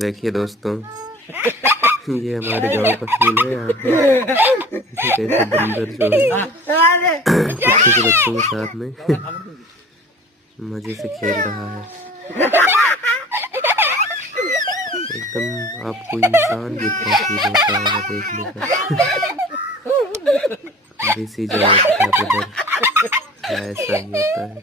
देखिए दोस्तों, ये हमारे गांव का सीन है। यहाँ पे कैसे बंदर जो है कुत्ते के बच्चों के साथ में मजे से खेल रहा है। एकदम आपको इंसान की तरह फील होता होगा देखने का। देसी जो है ऐसा ही होता है।